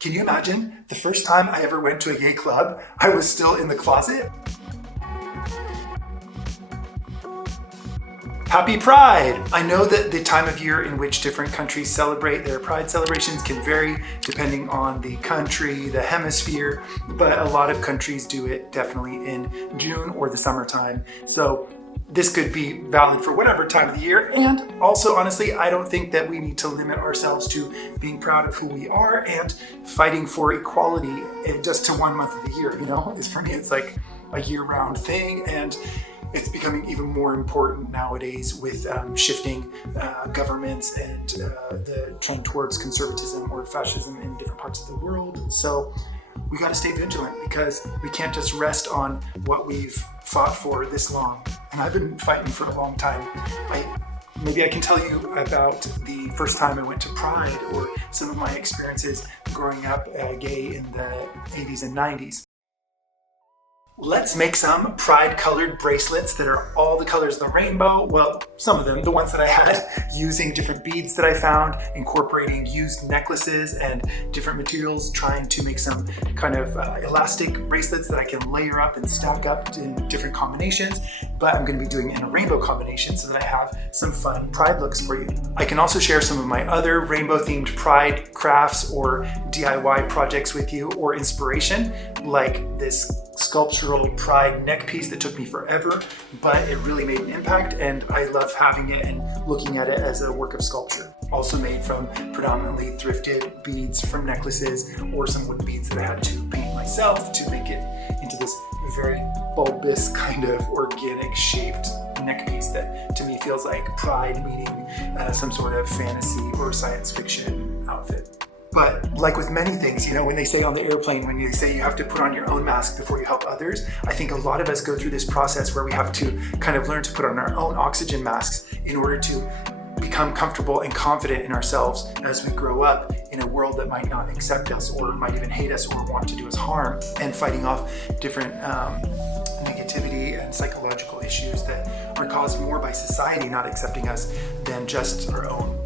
Can you imagine the first time I ever went to a gay club, I was still in the closet? Happy Pride! I know that the time of year in which different countries celebrate their Pride celebrations can vary depending on the country, the hemisphere, but a lot of countries do it definitely in June or the summertime. So this could be valid for whatever time of the year. And also, honestly, I don't think that we need to limit ourselves to being proud of who we are and fighting for equality just to 1 month of the year. You know, for me, it's like a year-round thing, and it's becoming even more important nowadays with shifting governments and the trend towards conservatism or fascism in different parts of the world. So we got to stay vigilant because we can't just rest on what we've fought for this long. And I've been fighting for a long time. Maybe I can tell you about the first time I went to Pride or some of my experiences growing up gay in the 80s and 90s. Let's make some pride-colored bracelets that are all the colors of the rainbow. Well, some of them, the ones that I had, using different beads that I found, incorporating used necklaces and different materials, trying to make some kind of elastic bracelets that I can layer up and stack up in different combinations. But I'm going to be doing it in a rainbow combination so that I have some fun pride looks for you. I can also share some of my other rainbow-themed pride crafts or DIY projects with you, or inspiration, like this sculptural pride neck piece that took me forever, but it really made an impact, and I love having it and looking at it as a work of sculpture. Also made from predominantly thrifted beads from necklaces or some wood beads that I had to paint myself to make it into this very bulbous kind of organic shaped neck piece that to me feels like pride meeting some sort of fantasy or science fiction outfit. But like with many things, you know, when they say on the airplane, when they say you have to put on your own mask before you help others, I think a lot of us go through this process where we have to kind of learn to put on our own oxygen masks in order to become comfortable and confident in ourselves as we grow up in a world that might not accept us or might even hate us or want to do us harm, and fighting off different negativity and psychological issues that are caused more by society not accepting us than just our own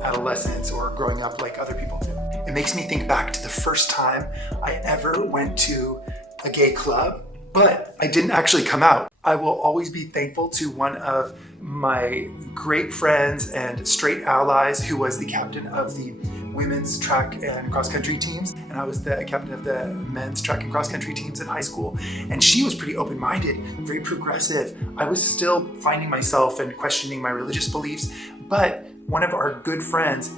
adolescence or growing up like other people do. It makes me think back to the first time I ever went to a gay club, but I didn't actually come out. I will always be thankful to one of my great friends and straight allies who was the captain of the women's track and cross country teams, and I was the captain of the men's track and cross country teams in high school. And she was pretty open-minded, very progressive. I was still finding myself and questioning my religious beliefs, but one of our good friends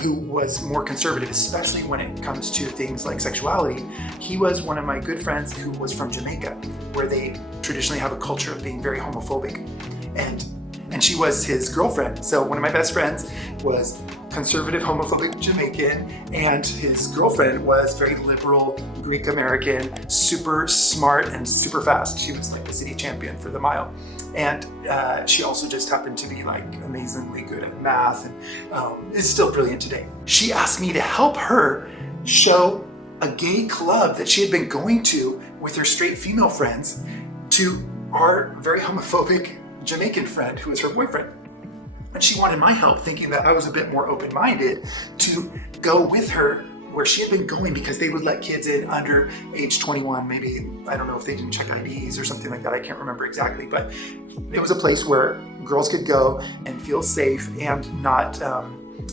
who was more conservative, especially when it comes to things like sexuality, he was one of my good friends who was from Jamaica, where they traditionally have a culture of being very homophobic. And she was his girlfriend. So one of my best friends was conservative, homophobic Jamaican, and his girlfriend was very liberal, Greek American, super smart and super fast. She was like the city champion for the mile. And she also just happened to be like amazingly good at math and is still brilliant today. She asked me to help her show a gay club that she had been going to with her straight female friends to our very homophobic Jamaican friend who was her boyfriend. And she wanted my help, thinking that I was a bit more open-minded, to go with her where she had been going, because they would let kids in under age 21, maybe, I don't know if they didn't check IDs or something like that, I can't remember exactly, but it was a place where girls could go and feel safe and not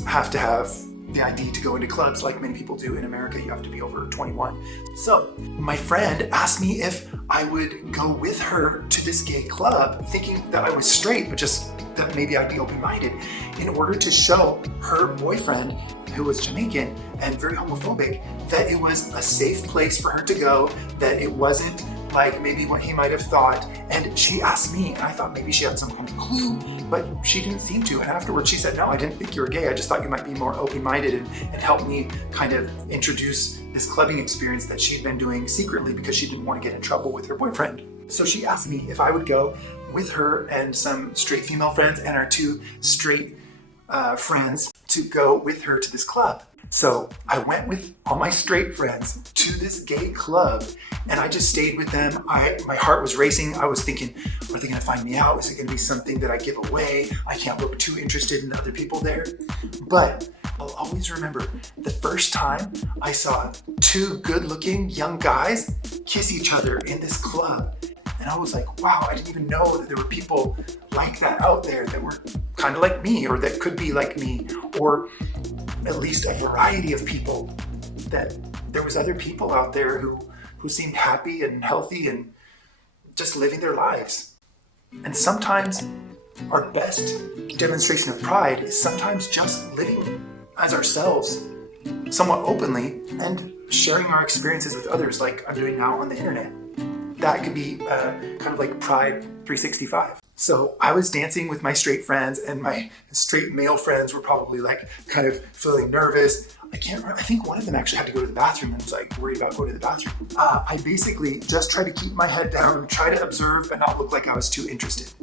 have to have the ID to go into clubs like many people do in America. You have to be over 21. So my friend asked me if I would go with her to this gay club, thinking that I was straight, but just that maybe I'd be open-minded, in order to show her boyfriend, who was Jamaican and very homophobic, that it was a safe place for her to go, that it wasn't like maybe what he might have thought. And she asked me, and I thought maybe she had some kind of clue, but she didn't seem to. And afterwards she said, no, I didn't think you were gay. I just thought you might be more open-minded, and help me kind of introduce this clubbing experience that she'd been doing secretly because she didn't want to get in trouble with her boyfriend. So she asked me if I would go with her and some straight female friends and our two straight friends to go with her to this club. So I went with all my straight friends to this gay club, and I just stayed with them. My heart was racing. I was thinking, are they going to find me out? Is it going to be something that I give away? I can't look too interested in other people there. But I'll always remember the first time I saw two good-looking young guys kiss each other in this club. And I was like, wow, I didn't even know that there were people like that out there that were kind of like me, or that could be like me, or at least a variety of people, that there was other people out there who seemed happy and healthy and just living their lives. And sometimes our best demonstration of pride is sometimes just living as ourselves, somewhat openly, and sharing our experiences with others, like I'm doing now on the internet. That could be kind of like Pride 365. So I was dancing with my straight friends, and my straight male friends were probably like kind of feeling nervous. I can't remember. I think one of them actually had to go to the bathroom and was like worried about going to the bathroom. I basically just tried to keep my head down, try to observe and not look like I was too interested.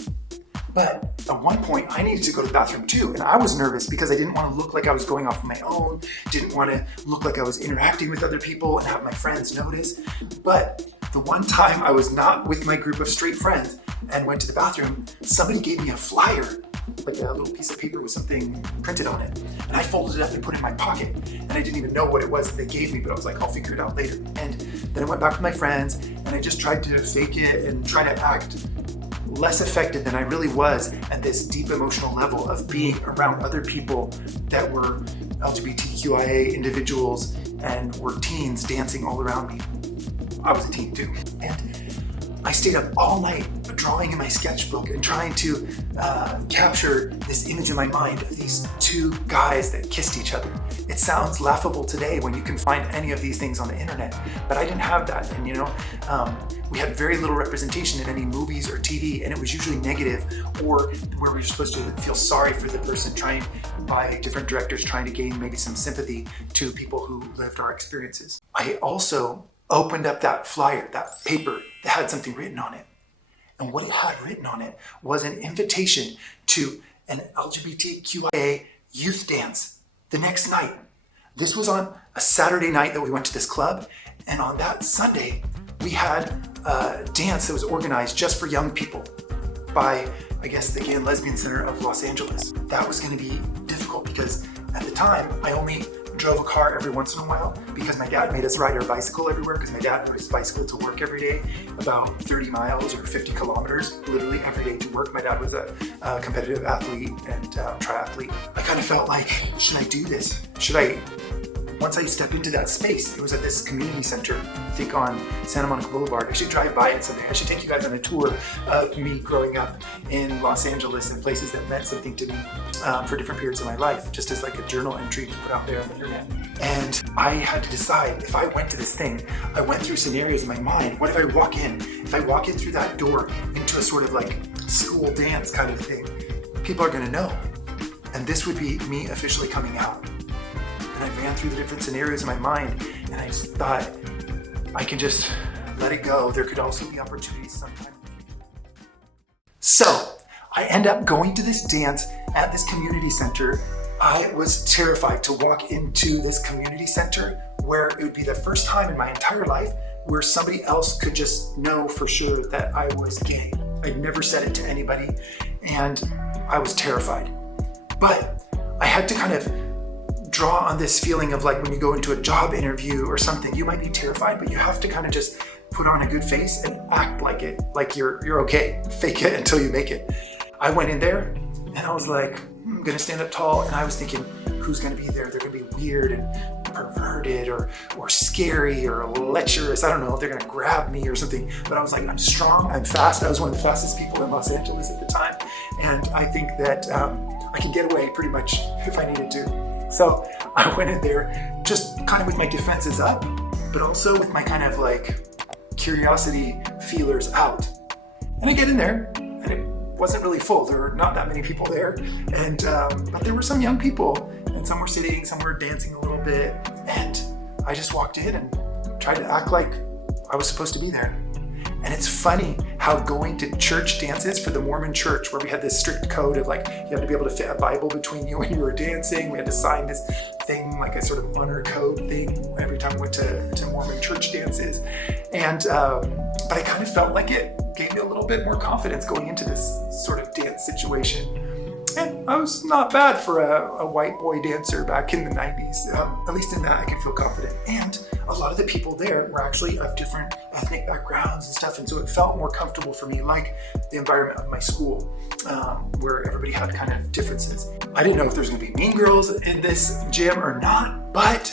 But at one point I needed to go to the bathroom too, and I was nervous because I didn't want to look like I was going off on my own, didn't want to look like I was interacting with other people and have my friends notice. But the one time I was not with my group of straight friends and went to the bathroom, somebody gave me a flyer, like a little piece of paper with something printed on it. And I folded it up and put it in my pocket. And I didn't even know what it was that they gave me, but I was like, I'll figure it out later. And then I went back with my friends, and I just tried to fake it and try to act less affected than I really was at this deep emotional level of being around other people that were LGBTQIA individuals and were teens dancing all around me. I was a teen too. And I stayed up all night drawing in my sketchbook and trying to capture this image in my mind of these two guys that kissed each other. It sounds laughable today when you can find any of these things on the internet, but I didn't have that. And we had very little representation in any movies or TV, and it was usually negative, or where we were supposed to feel sorry for the person, trying by different directors trying to gain maybe some sympathy to people who lived our experiences. I also opened up that flyer, that paper that had something written on it. And what it had written on it was an invitation to an LGBTQIA youth dance the next night. This was on a Saturday night that we went to this club. And on that Sunday, we had a dance that was organized just for young people by, I guess, the Gay and Lesbian Center of Los Angeles. That was going to be difficult because at the time, I only drove a car every once in a while because my dad made us ride our bicycle everywhere, because my dad rode his bicycle to work every day, about 30 miles or 50 kilometers, literally every day to work. My dad was a competitive athlete and triathlete. I kind of felt like, should I do this? Once I stepped into that space, it was at this community center, I think on Santa Monica Boulevard. I should drive by it someday. I should take you guys on a tour of me growing up in Los Angeles and places that meant something to me for different periods of my life, just as like a journal entry to put out there on the internet. And I had to decide, if I went to this thing, I went through scenarios in my mind. What if I walk in? If I walk in through that door into a sort of like school dance kind of thing, people are gonna know. And this would be me officially coming out. And I ran through the different scenarios in my mind, and I just thought, I can just let it go. There could also be opportunities sometime. So I end up going to this dance at this community center. I was terrified to walk into this community center where it would be the first time in my entire life where somebody else could just know for sure that I was gay. I'd never said it to anybody, and I was terrified. But I had to kind of draw on this feeling of like when you go into a job interview or something, you might be terrified, but you have to kind of just put on a good face and act like it, like you're okay. Fake it until you make it. I went in there and I was like, I'm gonna stand up tall, and I was thinking, who's gonna be there? They're gonna be weird and perverted or scary or lecherous. I don't know, they're gonna grab me or something. But I was like, I'm strong, I'm fast. I was one of the fastest people in Los Angeles at the time. And I think that I can get away pretty much if I needed to. So I went in there just kind of with my defenses up, but also with my kind of like curiosity feelers out. And I get in there, and it wasn't really full. There were not that many people there, and but there were some young people, and some were sitting, some were dancing a little bit, and I just walked in and tried to act like I was supposed to be there. And it's funny how going to church dances for the Mormon church, where we had this strict code of like, you had to be able to fit a Bible between you when you were dancing. We had to sign this thing, like a sort of honor code thing every time we went to Mormon church dances. And, but I kind of felt like it gave me a little bit more confidence going into this sort of dance situation. And I was not bad for a white boy dancer back in the 90s. At least in that I can feel confident. And a lot of the people there were actually of different ethnic backgrounds and stuff, and so it felt more comfortable for me, like the environment of my school, where everybody had kind of differences. I didn't know if there's going to be mean girls in this gym or not, but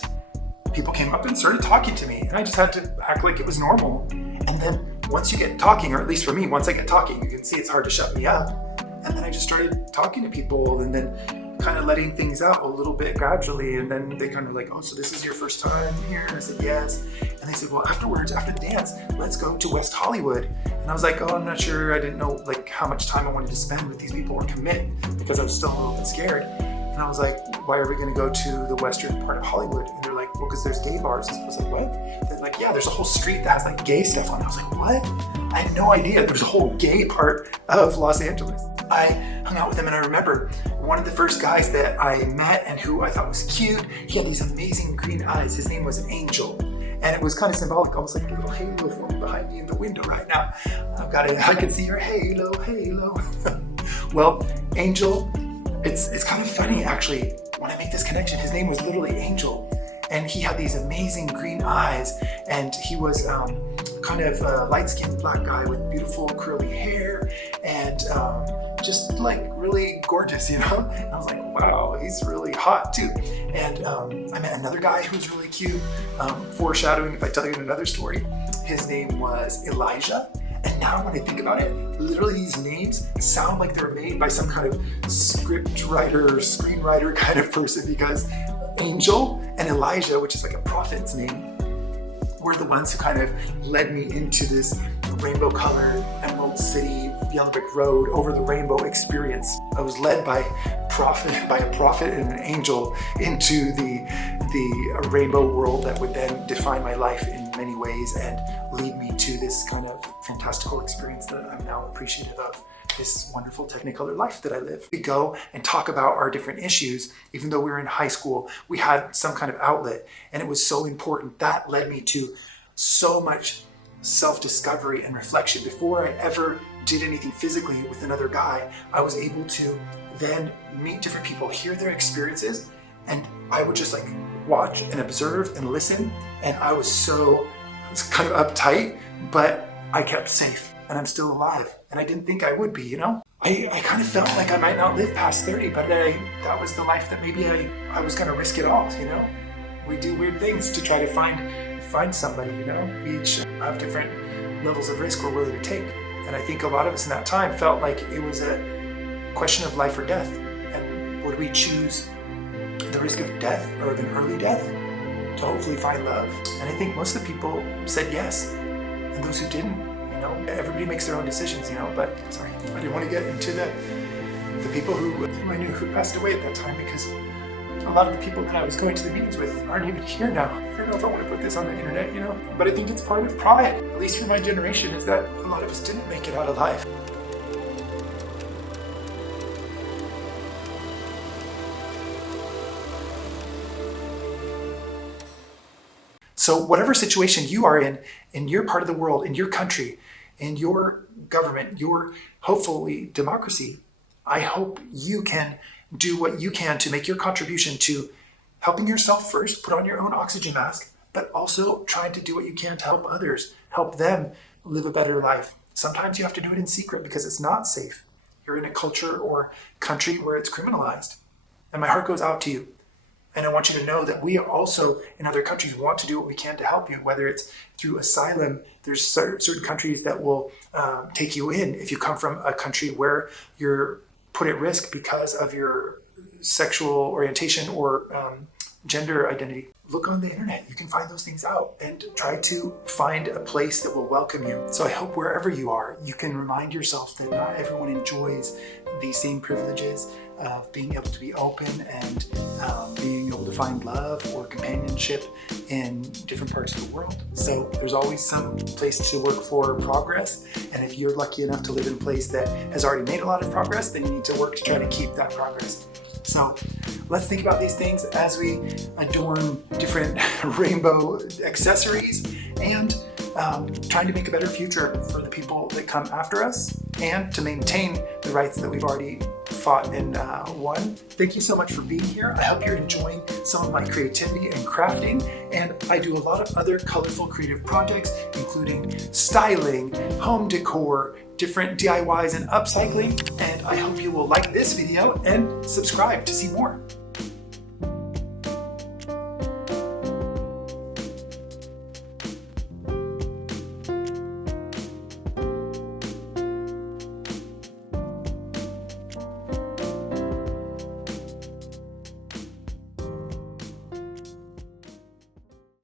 people came up and started talking to me, and I just had to act like it was normal. And then once you get talking, or at least for me, once I get talking, you can see it's hard to shut me up. And then I just started talking to people and then kind of letting things out a little bit gradually. And then they kind of like, oh, so this is your first time here? And I said, yes. And they said, well, afterwards, after the dance, let's go to West Hollywood. And I was like, oh, I'm not sure. I didn't know like how much time I wanted to spend with these people or commit, because I was still a little bit scared. And I was like, why are we going to go to the western part of Hollywood? And they're like, well, because there's gay bars. And I was like, what? They're like, yeah, there's a whole street that has like gay stuff on it. I was like, what? I had no idea there's a whole gay part of Los Angeles. I hung out with them, and I remember one of the first guys that I met and who I thought was cute, he had these amazing green eyes. His name was Angel. And it was kind of symbolic, almost like a little halo forming behind me in the window right now. I can see your halo. Well, Angel, it's kind of funny actually, when I make this connection, his name was literally Angel. And he had these amazing green eyes, and he was kind of a light-skinned black guy with beautiful curly hair, and just like really gorgeous, you know? And I was like, wow, he's really hot too. And I met another guy who was really cute. Foreshadowing, if I tell you another story, his name was Elijah. And now when I think about it, literally these names sound like they're made by some kind of script writer or screenwriter kind of person, because Angel and Elijah, which is like a prophet's name, were the ones who kind of led me into this rainbow-colored Emerald City, Young Brick Road, over the rainbow experience. I was led by a prophet and an angel into the rainbow world that would then define my life in many ways and lead me to this kind of fantastical experience that I'm now appreciative of. This wonderful Technicolor life that I live. We go and talk about our different issues. Even though we were in high school, we had some kind of outlet, and it was so important. That led me to so much self-discovery and reflection. Before I ever did anything physically with another guy, I was able to then meet different people, hear their experiences, and I would just like watch and observe and listen. And I was kind of uptight, but I kept safe, and I'm still alive. And I didn't think I would be, you know? I kind of felt like I might not live past 30, but that was the life that maybe I was gonna risk it all, you know? We do weird things to try to find somebody, you know? We each have different levels of risk we're willing to take. And I think a lot of us in that time felt like it was a question of life or death. And would we choose the risk of death or of an early death to hopefully find love? And I think most of the people said yes. And those who didn't, you know, everybody makes their own decisions, you know, but sorry, I didn't want to get into the people who I knew who passed away at that time, because a lot of the people that I was going to the meetings with aren't even here now. I don't know if I want to put this on the internet, you know, but I think it's part of pride, at least for my generation, is that a lot of us didn't make it out alive. So whatever situation you are in your part of the world, in your country, in your government, your hopefully democracy, I hope you can do what you can to make your contribution to helping yourself first, put on your own oxygen mask, but also trying to do what you can to help others, help them live a better life. Sometimes you have to do it in secret because it's not safe. You're in a culture or country where it's criminalized. And my heart goes out to you. And I want you to know that we also, in other countries, want to do what we can to help you, whether it's through asylum. There's certain countries that will take you in if you come from a country where you're put at risk because of your sexual orientation or gender identity. Look on the internet. You can find those things out and try to find a place that will welcome you. So I hope wherever you are, you can remind yourself that not everyone enjoys these same privileges of being able to be open and being able to find love or companionship in different parts of the world. So there's always some place to work for progress. And if you're lucky enough to live in a place that has already made a lot of progress, then you need to work to try to keep that progress. So let's think about these things as we adorn different rainbow accessories and trying to make a better future for the people that come after us and to maintain the rights that we've already fought and won. Thank you so much for being here. I hope you're enjoying some of my creativity and crafting. And I do a lot of other colorful creative projects, including styling, home decor, different DIYs and upcycling. And I hope you will like this video and subscribe to see more.